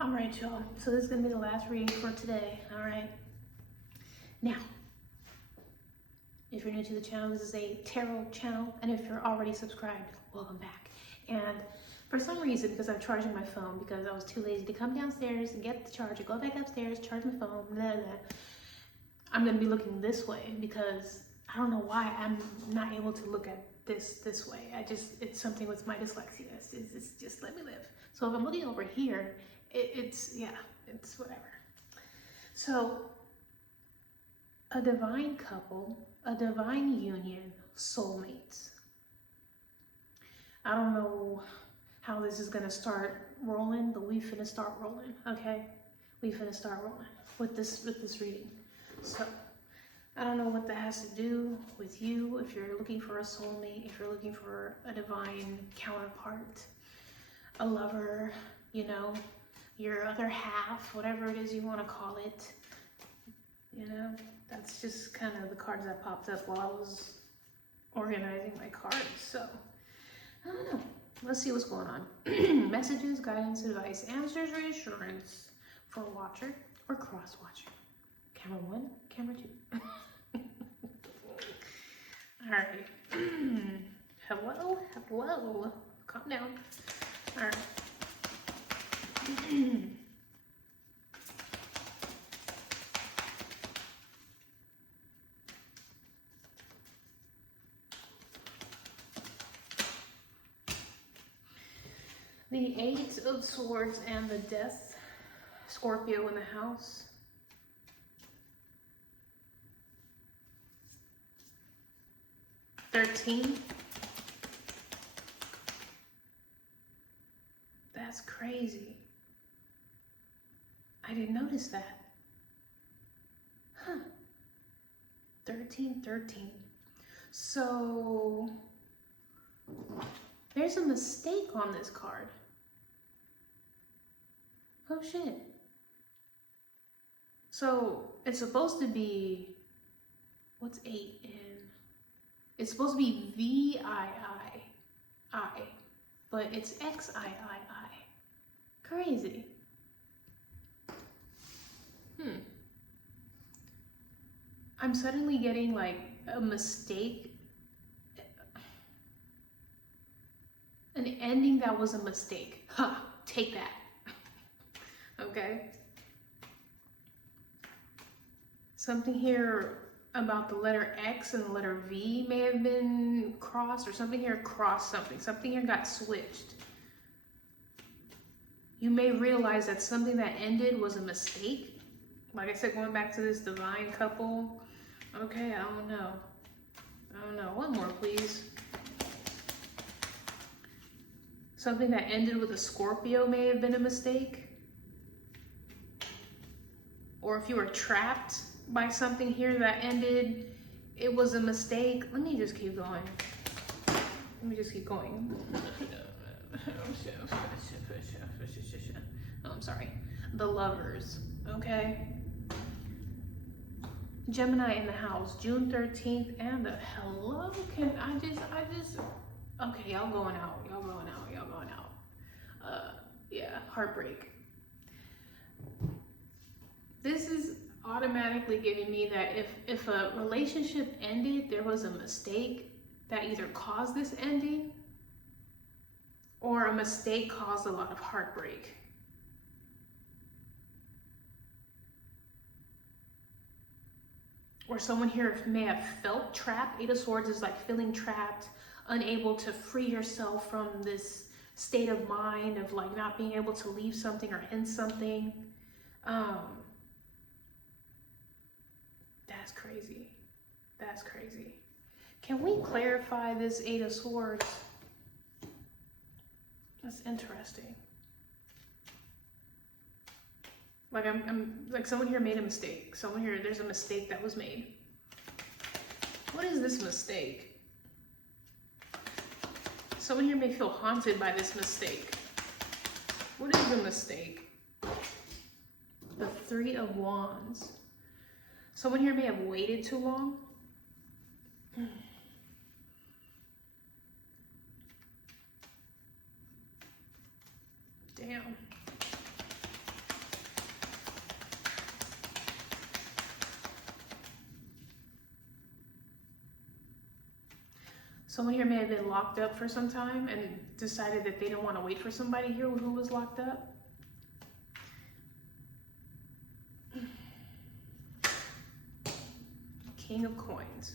All right, y'all. So this is gonna be the last reading for today. All right. Now, if you're new to the channel, this is a tarot channel, and if you're already subscribed, welcome back. And for some reason, because I'm charging my phone, because I was too lazy to come downstairs and get the charger, go back upstairs, charge my phone, blah, blah, I'm gonna be looking this way because I don't know why I'm not able to look at this way. It's something with my dyslexia. It's just let me live. So if I'm looking over here, it's whatever. So a divine couple, a divine union, soulmates. I don't know how this is gonna start rolling, but we finna start rolling, okay? We finna start rolling with this reading. So I don't know what that has to do with you, if you're looking for a soulmate, if you're looking for a divine counterpart, a lover, you know, your other half, whatever it is you want to call it. You know, that's just kind of the cards that popped up while I was organizing my cards. So I don't know. Let's see what's going on. Messages, guidance, advice, answers, reassurance for watcher or cross watcher. Camera 1, camera 2. All right. Hello. Calm down. All right. The Eight of Swords and the Death. Scorpio in the house. $13. That's crazy. I didn't notice that. Huh. 13. So there's a mistake on this card. Oh shit. So it's supposed to be, what's 8 in? It's supposed to be VII, but it's XIII. Crazy. I'm suddenly getting like a mistake. An ending that was a mistake. Ha! Take that. Okay? Something here about the letter X and the letter V may have been crossed, or something here crossed something. Something here got switched. You may realize that something that ended was a mistake. Like I said, going back to this divine couple. Okay, I don't know. One more, please. Something that ended with a Scorpio may have been a mistake. Or if you were trapped by something here that ended, it was a mistake. Let me just keep going. Oh, I'm sorry. The Lovers, okay? Gemini in the house, June 13th, and the hello, okay, y'all going out. Yeah, heartbreak. This is automatically giving me that if a relationship ended, there was a mistake that either caused this ending, or a mistake caused a lot of heartbreak. Or someone here may have felt trapped. 8 of Swords is like feeling trapped, unable to free yourself from this state of mind of like not being able to leave something or end something. That's crazy. That's crazy. Can we clarify this 8 of Swords? That's interesting. Like I'm like someone here made a mistake. Someone here, there's a mistake that was made. What is this mistake? Someone here may feel haunted by this mistake. What is the mistake? The 3 of Wands. Someone here may have waited too long. Damn. Someone here may have been locked up for some time and decided that they didn't want to wait for somebody here who was locked up. King of Coins.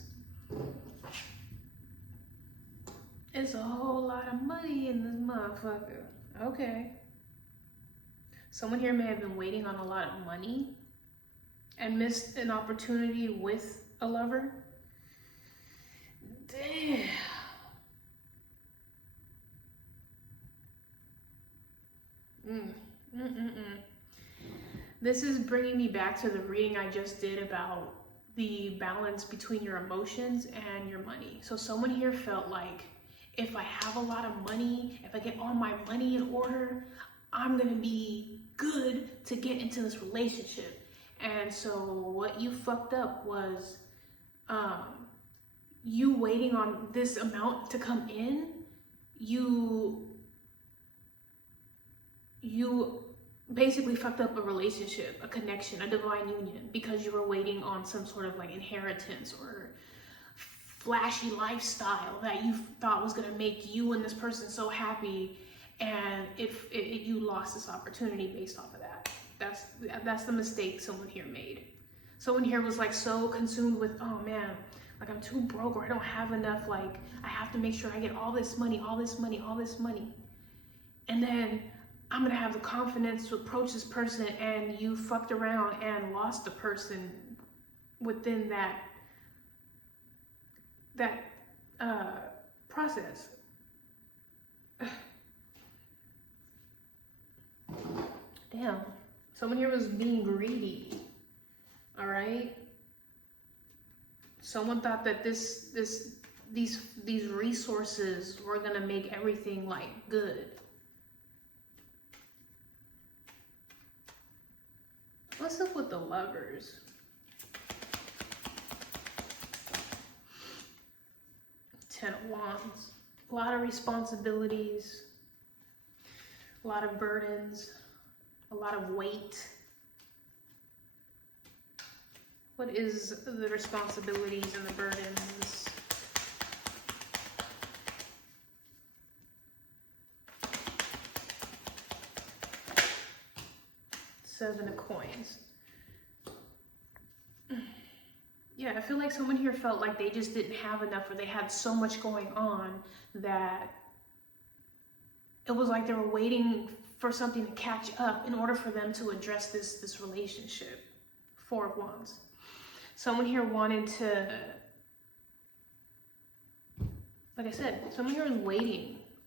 It's a whole lot of money in this motherfucker. Okay. Someone here may have been waiting on a lot of money and missed an opportunity with a lover. Damn. This is bringing me back to the reading I just did about the balance between your emotions and your money. So someone here felt like, if I have a lot of money, if I get all my money in order, I'm gonna be good to get into this relationship. And so what you fucked up was you waiting on this amount to come in. You basically fucked up a relationship, a connection, a divine union, because you were waiting on some sort of like inheritance or flashy lifestyle that you thought was going to make you and this person so happy, and you lost this opportunity based off of that. That's the mistake someone here made. Someone here was like so consumed with, oh man, like I'm too broke, or I don't have enough, like I have to make sure I get all this money, all this money, all this money, and then I'm gonna have the confidence to approach this person, and you fucked around and lost the person within that process. Damn. Someone here was being greedy. All right. Someone thought that these resources were gonna make everything like good. What's up with the Lovers? Ten of Wands. A lot of responsibilities, a lot of burdens, a lot of weight. What is the responsibilities and the burdens? Seven of Coins. Yeah, I feel like someone here felt like they just didn't have enough, or they had so much going on that it was like they were waiting for something to catch up in order for them to address this relationship. Four of Wands. Someone here wanted to, like I said, someone here was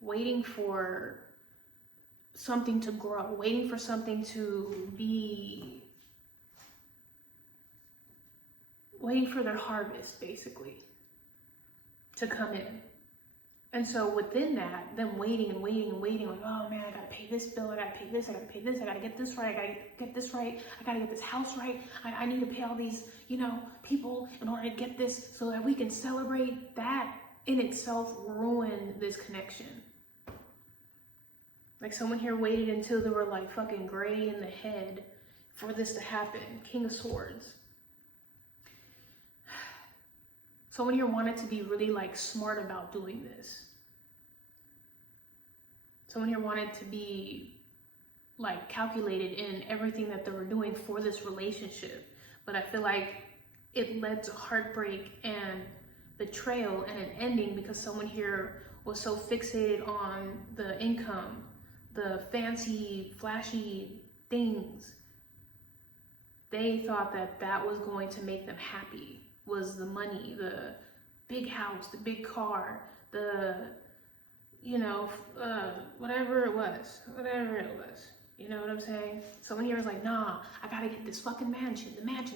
waiting for something to grow, waiting for something to be, waiting for their harvest, basically, to come in. And so within that, them waiting and waiting and waiting, like, oh man, I gotta pay this bill, I gotta pay this, I gotta pay this, I gotta get this right, I gotta get this right, I gotta get this house right, I need to pay all these, people in order to get this so that we can celebrate. That in itself ruined this connection. Like someone here waited until they were like fucking gray in the head for this to happen. King of Swords. Someone here wanted to be really like smart about doing this. Someone here wanted to be like calculated in everything that they were doing for this relationship. But I feel like it led to heartbreak and betrayal and an ending because someone here was so fixated on the income, the fancy, flashy things. They thought that that was going to make them happy, was the money, the big house, the big car, the, whatever it was. You know what I'm saying? Someone here was like, nah, I gotta get this fucking mansion, the mansion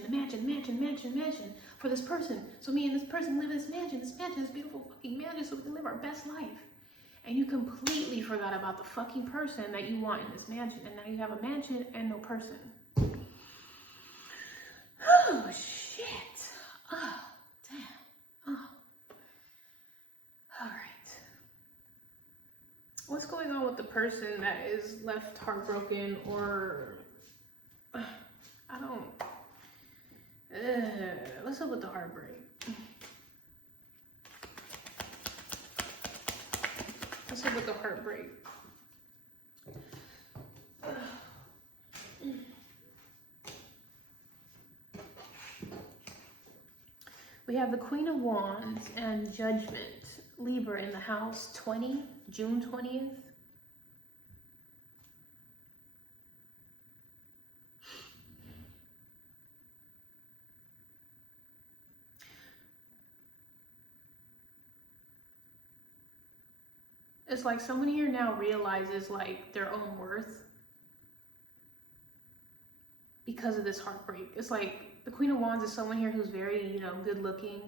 for this person. So me and this person live in this mansion, this beautiful fucking mansion, so we can live our best life. And you completely forgot about the fucking person that you want in this mansion. And now you have a mansion and no person. Oh, shit. Oh, damn. Oh. All right. What's going on with the person that is left heartbroken or... what's up with the heartbreak? Let's look at the heartbreak. We have the Queen of Wands and Judgment. Libra in the house 20, June 20th. It's like someone here now realizes like their own worth because of this heartbreak. It's like the Queen of Wands is someone here who's very, you know, good looking,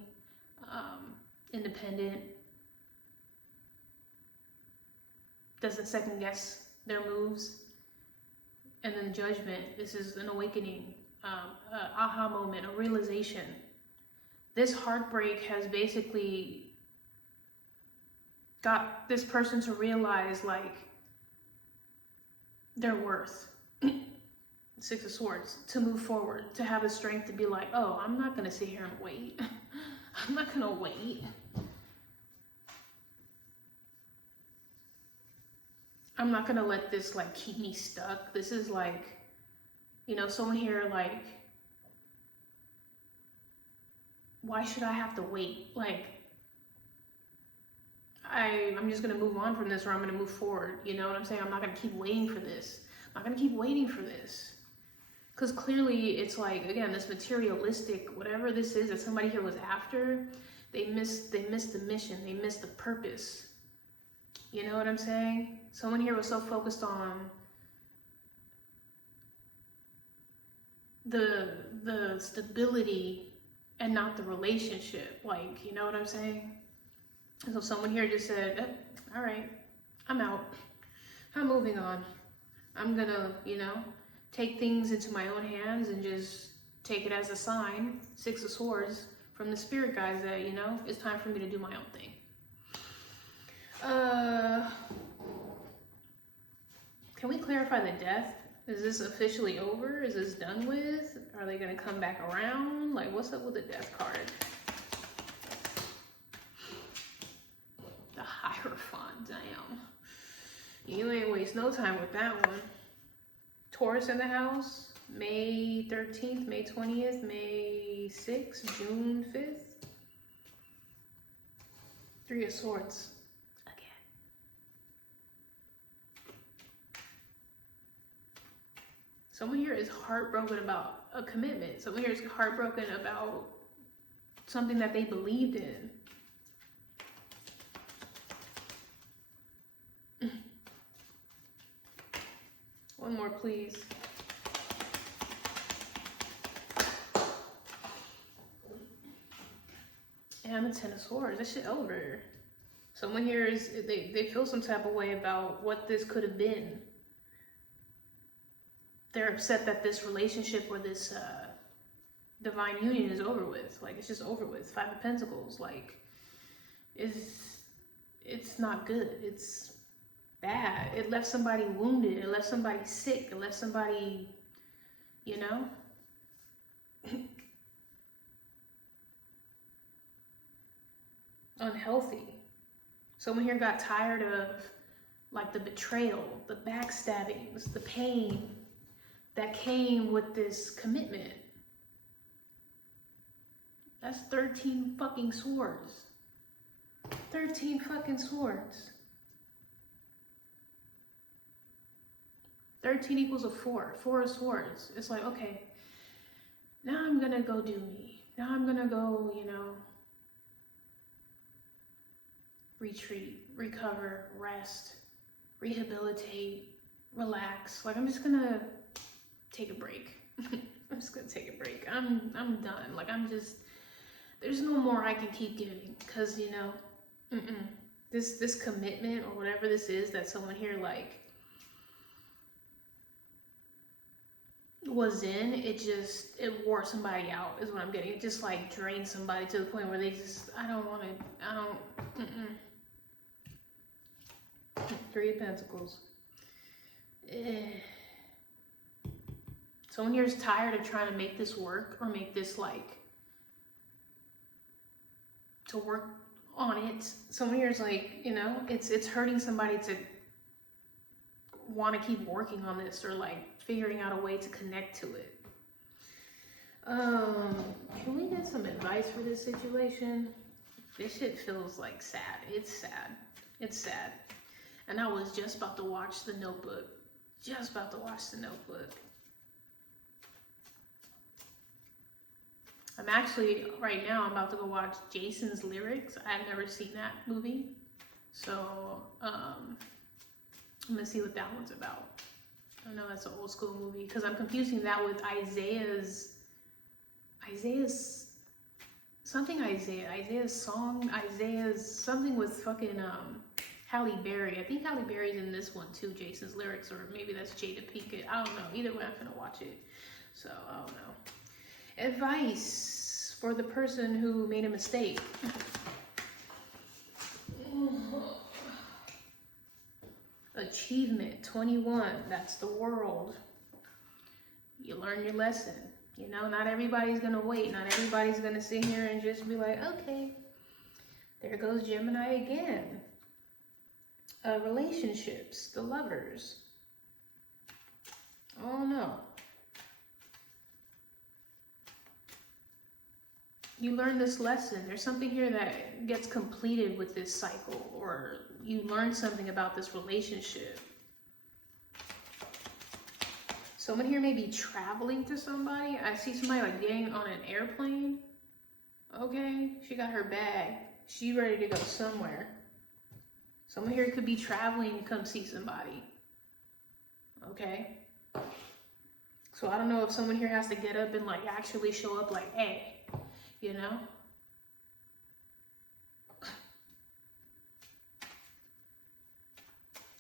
independent, doesn't second guess their moves. And then Judgment, this is an awakening, aha moment, a realization. This heartbreak has basically got this person to realize like their worth. Six of Swords, to move forward, to have the strength to be like, oh, I'm not gonna sit here and wait. I'm not gonna wait. I'm not gonna let this like keep me stuck. This is like, you know, someone here like, why should I have to wait? Like, I'm just gonna move on from this, or I'm gonna move forward. You know what I'm saying? I'm not gonna keep waiting for this. I'm not gonna keep waiting for this. Because clearly it's like, again, this materialistic, whatever this is that somebody here was after, they missed the mission, they missed the purpose. You know what I'm saying? Someone here was so focused on the stability and not the relationship. Like, you know what I'm saying? So someone here just said, all right, I'm out. I'm moving on. I'm gonna, you know, take things into my own hands and just take it as a sign, Six of Swords, from the spirit guides that, you know, it's time for me to do my own thing. Can we clarify the death? Is this officially over? Is this done with? Are they gonna come back around? Like, what's up with the death card? The Hierophant, damn. You ain't waste no time with that one. Taurus in the house, May 13th, May 20th, May 6th, June 5th. Three of Swords. Again. Someone here is heartbroken about a commitment. Someone here is heartbroken about something that they believed in. One more, please. And the Ten of Swords. This shit over. Someone here is, they feel some type of way about what this could have been. They're upset that this relationship or this divine union is over with. Like, it's just over with. Five of Pentacles. Like, it's not good. It's bad. It left somebody wounded. It left somebody sick. It left somebody, you know, unhealthy. Someone here got tired of like the betrayal, the backstabbings, the pain that came with this commitment. That's 13 fucking swords. 13 fucking swords. 13 equals a 4. 4 of Swords. It's like, okay, now I'm gonna go do me. Now I'm gonna go, you know, retreat, recover, rest, rehabilitate, relax. Like, I'm just gonna take a break. I'm just gonna take a break. I'm done. Like, I'm just, there's no more I can keep giving. Cause, you know, this commitment or whatever this is that someone here like was in, it wore somebody out is what I'm getting. It just like drained somebody to the point where they just, Three of Pentacles. Someone here is tired of trying to make this work or make this like, to work on it. Someone here is like, you know, it's hurting somebody to want to keep working on this or like figuring out a way to connect to it. Can we get some advice for this situation? This shit feels like sad. It's sad. It's sad. And I was just about to watch The Notebook. Just about to watch The Notebook. I'm actually, right now, I'm about to go watch Jason's Lyrics. I've never seen that movie. So, I'm gonna see what that one's about. I know that's an old school movie because I'm confusing that with Isaiah's something Isaiah's song, Isaiah's something with fucking Halle Berry. I think Halle Berry's in this one too, Jason's Lyrics, or maybe that's Jada Pinkett. I don't know. Either way, I'm gonna watch it. So I don't know. Advice for the person who made a mistake. Achievement 21. That's the world. You learn your lesson. You know, not everybody's gonna wait. Not everybody's gonna sit here and just be like, okay, there goes Gemini again. Relationships, the lovers. Oh no. You learn this lesson. There's something here that gets completed with this cycle, or you learn something about this relationship. Someone here may be traveling to somebody. I see somebody like getting on an airplane. Okay, she got her bag. She ready to go somewhere. Someone here could be traveling to come see somebody. Okay. So I don't know if someone here has to get up and like actually show up like, hey, you know?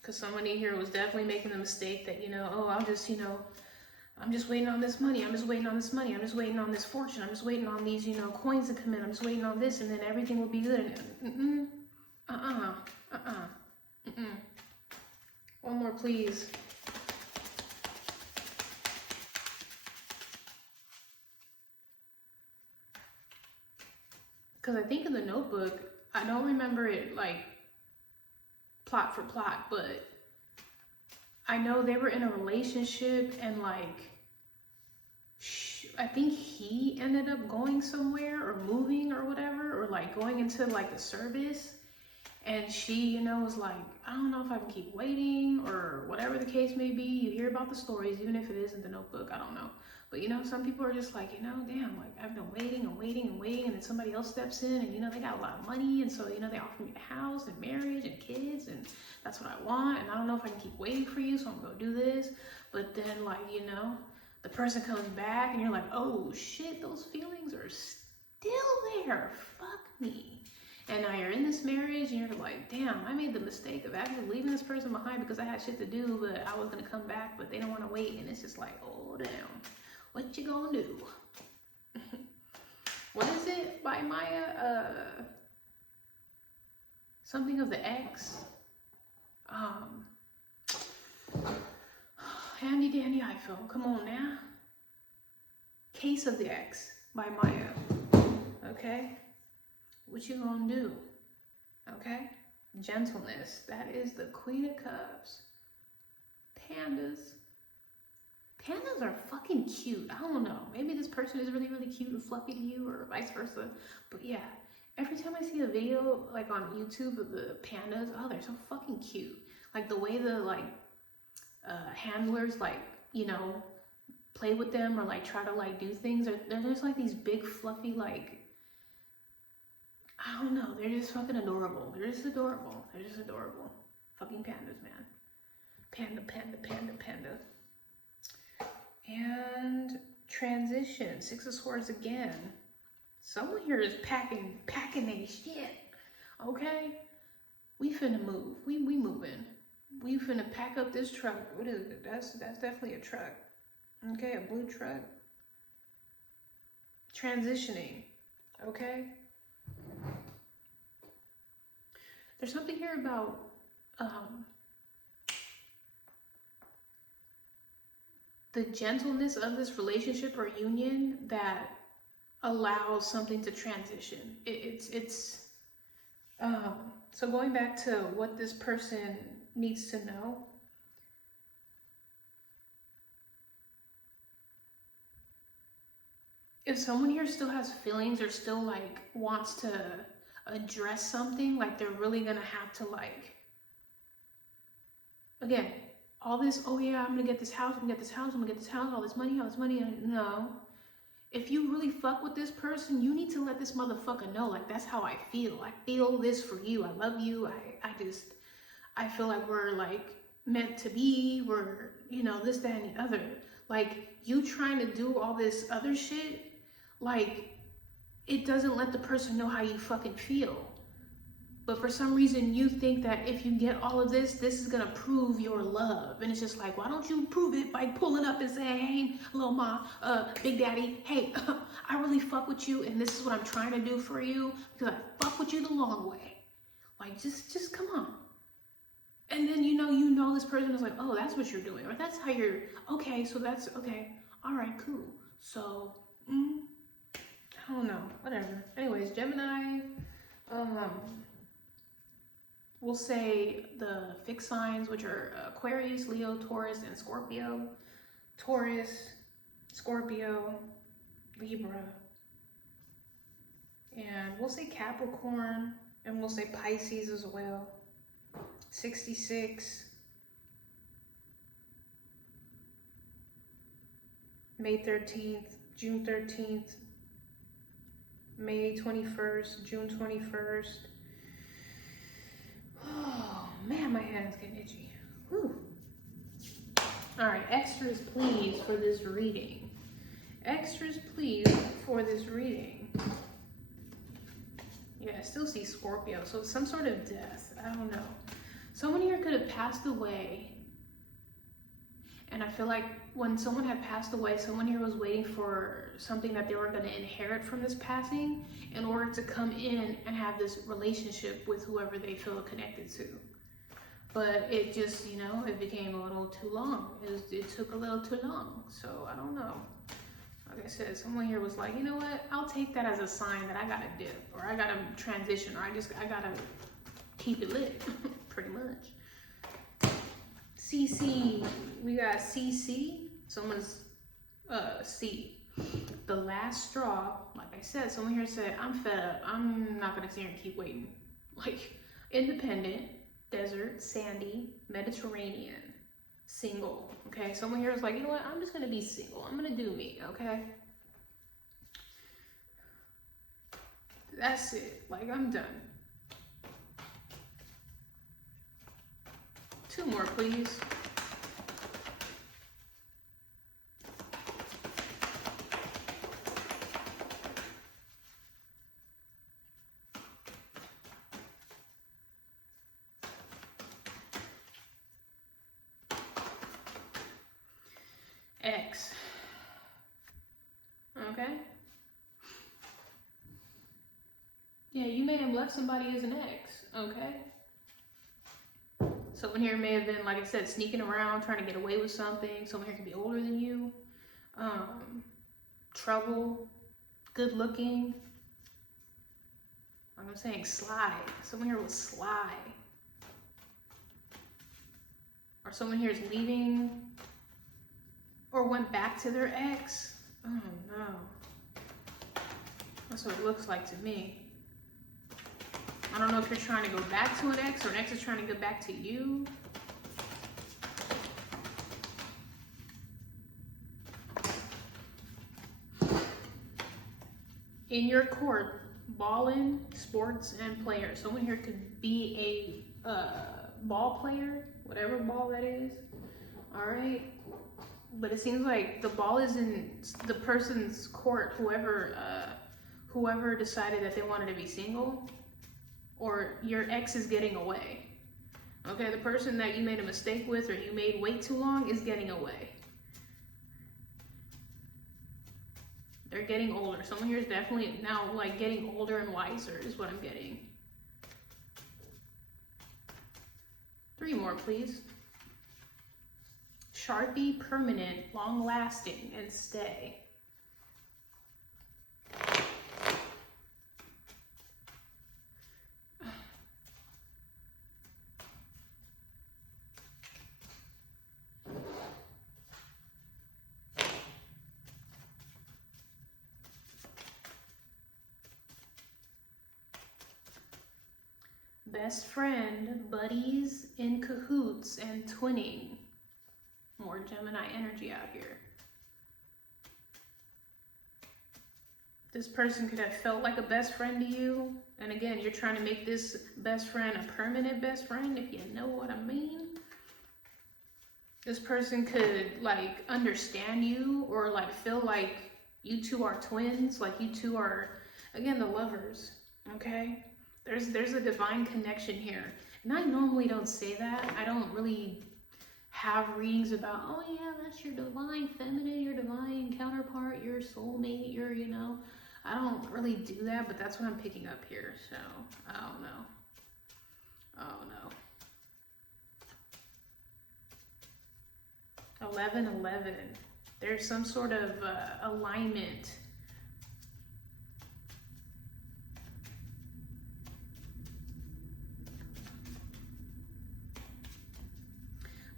Because somebody here was definitely making the mistake that, you know, oh, I'm just waiting on this money. I'm just waiting on this money. I'm just waiting on this fortune. I'm just waiting on these, you know, coins to come in. I'm just waiting on this, and then everything will be good. One more, please. Because I think in The Notebook, I don't remember it like plot for plot, but I know they were in a relationship and like, I think he ended up going somewhere or moving or whatever, or like going into like the service. And she, you know, was like, I don't know if I can keep waiting or whatever the case may be. You hear about the stories, even if it isn't The Notebook, I don't know. But, you know, some people are just like, you know, damn, like I've been waiting and waiting and waiting. And then somebody else steps in and, you know, they got a lot of money. And so, you know, they offer me a house and marriage and kids. And that's what I want. And I don't know if I can keep waiting for you. So I'm going to go do this. But then, like, you know, the person comes back and you're like, oh, shit, those feelings are still there. Fuck me. And now you're in this marriage and you're like, damn, I made the mistake of actually leaving this person behind because I had shit to do, but I was going to come back, but they don't want to wait. And it's just like, oh, damn, what you gonna do? What is it by Maya? Something of the X. Handy dandy iPhone, come on now. Case of the X by Maya. Okay? What you gonna do? Okay? Gentleness. That is the Queen of Cups. Pandas. Pandas are fucking cute. I don't know. Maybe this person is really, really cute and fluffy to you, or vice versa. But yeah, every time I see a video like on YouTube of the pandas, oh, they're so fucking cute. Like the way the like handlers like, you know, play with them or like try to like do things. They're just like these big fluffy like, I don't know. They're just fucking adorable. They're just adorable. They're just adorable. Fucking pandas, man. Panda, panda, panda, panda. And transition. Six of Swords again. Someone here is packing their shit. Okay? We finna move. We moving. We finna pack up this truck. What is it? That's definitely a truck. Okay, a blue truck. Transitioning. Okay? There's something here about the gentleness of this relationship or union that allows something to transition. It's So going back to what this person needs to know. If someone here still has feelings or still like wants to address something, like they're really gonna have to like, again, all this, oh yeah, I'm gonna get this house, I'm gonna get this house, I'm gonna get this house, all this money, no. If you really fuck with this person, you need to let this motherfucker know, like, that's how I feel. I feel this for you. I love you. I feel like we're like meant to be. We're, you know, this, that, and the other. Like, you trying to do all this other shit, like, it doesn't let the person know how you fucking feel. But for some reason, you think that if you get all of this, this is gonna prove your love. And it's just like, why don't you prove it by pulling up and saying, hey, little ma, big daddy, hey, I really fuck with you, and this is what I'm trying to do for you, because I fuck with you the long way. Like, just come on. And then, you know this person is like, oh, that's what you're doing, or that's how you're, okay, so that's, okay, all right, cool. So, I don't know, whatever. Anyways, Gemini, we'll say the fixed signs, which are Aquarius, Leo, Taurus, and Scorpio. Taurus, Scorpio, Libra. And we'll say Capricorn, and we'll say Pisces as well. 66. May 13th, June 13th, May 21st, June 21st. Oh man, my hand's getting itchy. Whew. All right, extras please for this reading. Extras please for this reading. Yeah, I still see Scorpio, so it's some sort of death. I don't know. Someone here could have passed away. And I feel like when someone had passed away, someone here was waiting for something that they were going to inherit from this passing in order to come in and have this relationship with whoever they feel connected to. But it just, it became a little too long. It took a little too long. So I don't know. Like I said, someone here was like, you know what? I'll take that as a sign that I got to dip, or I got to transition, or I got to keep it lit, pretty much. CC, we got CC, someone's C. The last straw, like I said, someone here said, I'm fed up. I'm not gonna sit here and keep waiting. Like, independent, desert, sandy, Mediterranean, single, okay? Someone here is like, you know what? I'm just gonna be single. I'm gonna do me, okay? That's it, like, I'm done. 2 more, please. X. Okay? Yeah, you may have left somebody as an ex, okay? Someone here may have been, like I said, sneaking around, trying to get away with something. Someone here could be older than you. Trouble, good looking. Like I'm saying, sly. Someone here was sly. Or someone here is leaving or went back to their ex. Oh no. That's what it looks like to me. I don't know if you're trying to go back to an ex or an ex is trying to go back to you. In your court, ballin', sports, and player. Someone here could be a ball player, whatever ball that is. All right. But it seems like the ball is in the person's court, whoever decided that they wanted to be single. Or your ex is getting away. Okay, the person that you made a mistake with or you made wait too long is getting away. They're getting older. Someone here is definitely now like getting older and wiser is what I'm getting. 3 more, please. Sharpie, permanent, long lasting, and stay. best friend, buddies, in cahoots, and twinning. More Gemini energy out here. This person could have felt like a best friend to you. And again, you're trying to make this best friend a permanent best friend, if you know what I mean. This person could like understand you, or like feel like you two are twins, like you two are, again, the lovers, okay? There's a divine connection here. And I normally don't say that. I don't really have readings about, oh yeah, that's your divine feminine, your divine counterpart, your soulmate, your, you know. I don't really do that, but that's what I'm picking up here. So, I don't know. Oh no. 11-11. There's some sort of alignment.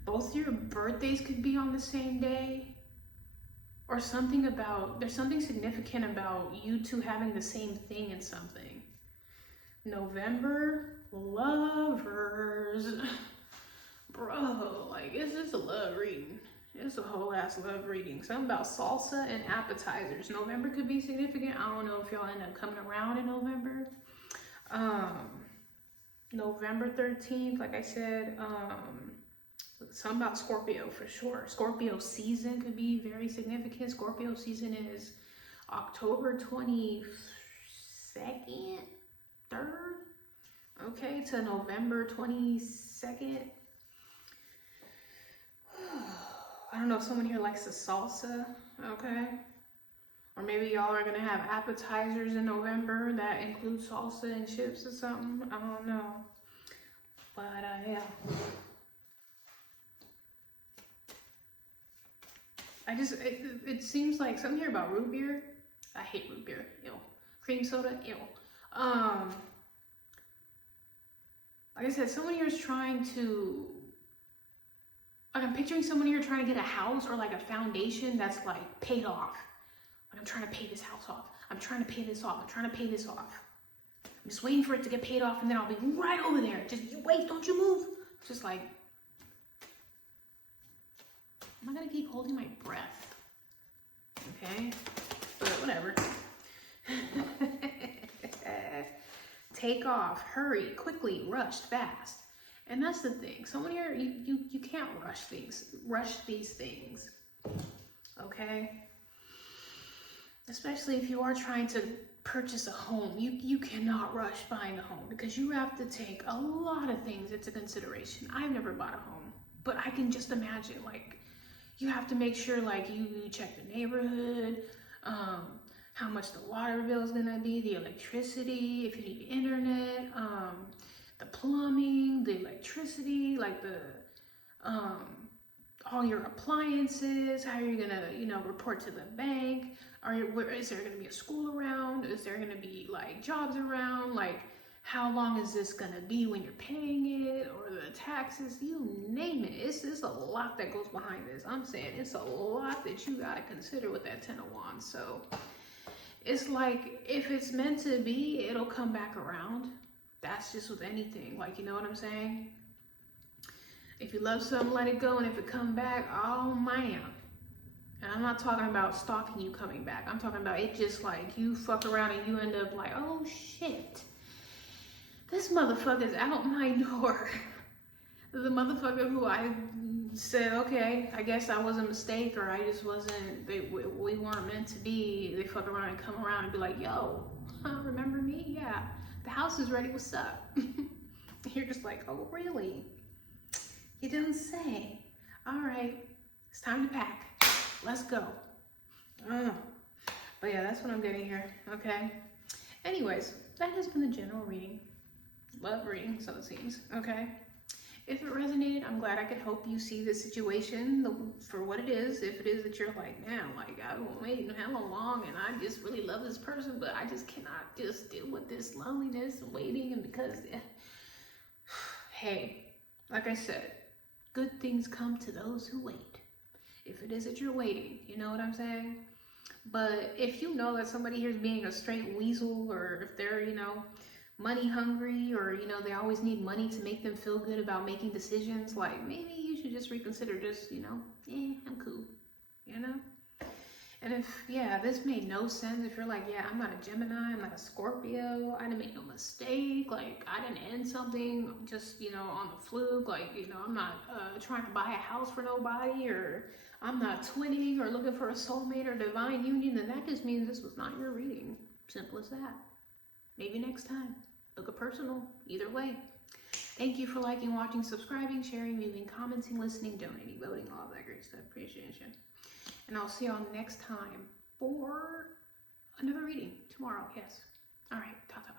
Both your birthdays could be on the same day. Or something about, there's something significant about you two having the same thing in something. November, lovers. Bro, like, it's just a love reading. It's a whole ass love reading. Something about salsa and appetizers. November could be significant. I don't know if y'all end up coming around in November. November 13th, like I said, something about Scorpio for sure. Scorpio season could be very significant. Scorpio season is October 22nd, 3rd, okay, to November 22nd. I don't know if someone here likes the salsa, okay? Or maybe y'all are gonna have appetizers in November that include salsa and chips or something. I don't know. But yeah. It seems like something here about root beer. I hate root beer. Ew. Cream soda. Ew. Like I said, someone here is trying to, like, I'm picturing someone here trying to get a house or like a foundation that's like paid off. Like, I'm trying to pay this house off. I'm trying to pay this off. I'm trying to pay this off. I'm just waiting for it to get paid off, and then I'll be right over there. Just you wait, don't you move. It's just like, I'm not gonna keep holding my breath, okay? But whatever. Take off, hurry, quickly, rush, fast. And that's the thing. Someone here, you can't rush these things, okay? Especially if you are trying to purchase a home, you cannot rush buying a home, because you have to take a lot of things into consideration. I've never bought a home, but I can just imagine, like, you have to make sure, like, you check the neighborhood, how much the water bill is gonna be, the electricity, if you need internet, the plumbing, the electricity, like the, all your appliances, how you're gonna, you know, report to the bank. Is there gonna be a school around? Is there gonna be like jobs around? Like, how long is this gonna be when you're paying it, or the taxes? You name it. It's a lot that goes behind this. I'm saying it's a lot that you gotta consider with that 10 of Wands. So it's like, if it's meant to be, it'll come back around. That's just with anything. Like, you know what I'm saying? If you love something, let it go. And if it come back, oh man. And I'm not talking about stalking you coming back. I'm talking about it just like you fuck around and you end up like, oh shit, this motherfucker's out my door. The motherfucker who I said, okay, I guess I was a mistake, or I just wasn't, we weren't meant to be. They fuck around and come around and be like, yo, remember me? Yeah, the house is ready, what's up? You're just like, oh really? You don't say. All right, it's time to pack. Let's go. But yeah, that's what I'm getting here, okay? Anyways, that has been the general reading. Love reading, so it seems, okay? If it resonated, I'm glad I could help you see the situation for what it is. If it is that you're like, man, like, I've been waiting hella long and I just really love this person, but I just cannot just deal with this loneliness and waiting, and because, hey, like I said, good things come to those who wait. If it is that you're waiting, you know what I'm saying? But if you know that somebody here is being a straight weasel, or if they're, you know, money hungry, or, you know, they always need money to make them feel good about making decisions, like, maybe you should just reconsider, just, you know, I'm cool, you know? And if, yeah, this made no sense, if you're like, yeah, I'm not a Gemini, I'm not a Scorpio, I didn't make no mistake, like, I didn't end something just, you know, on the fluke, like, you know, I'm not trying to buy a house for nobody, or I'm not twinning or looking for a soulmate or divine union, then that just means this was not your reading. Simple as that. Maybe next time. Book a personal. Either way. Thank you for liking, watching, subscribing, sharing, viewing, commenting, listening, donating, voting, all of that great stuff. Appreciation. And I'll see y'all next time for another reading. Tomorrow, yes. All right. Ta-ta.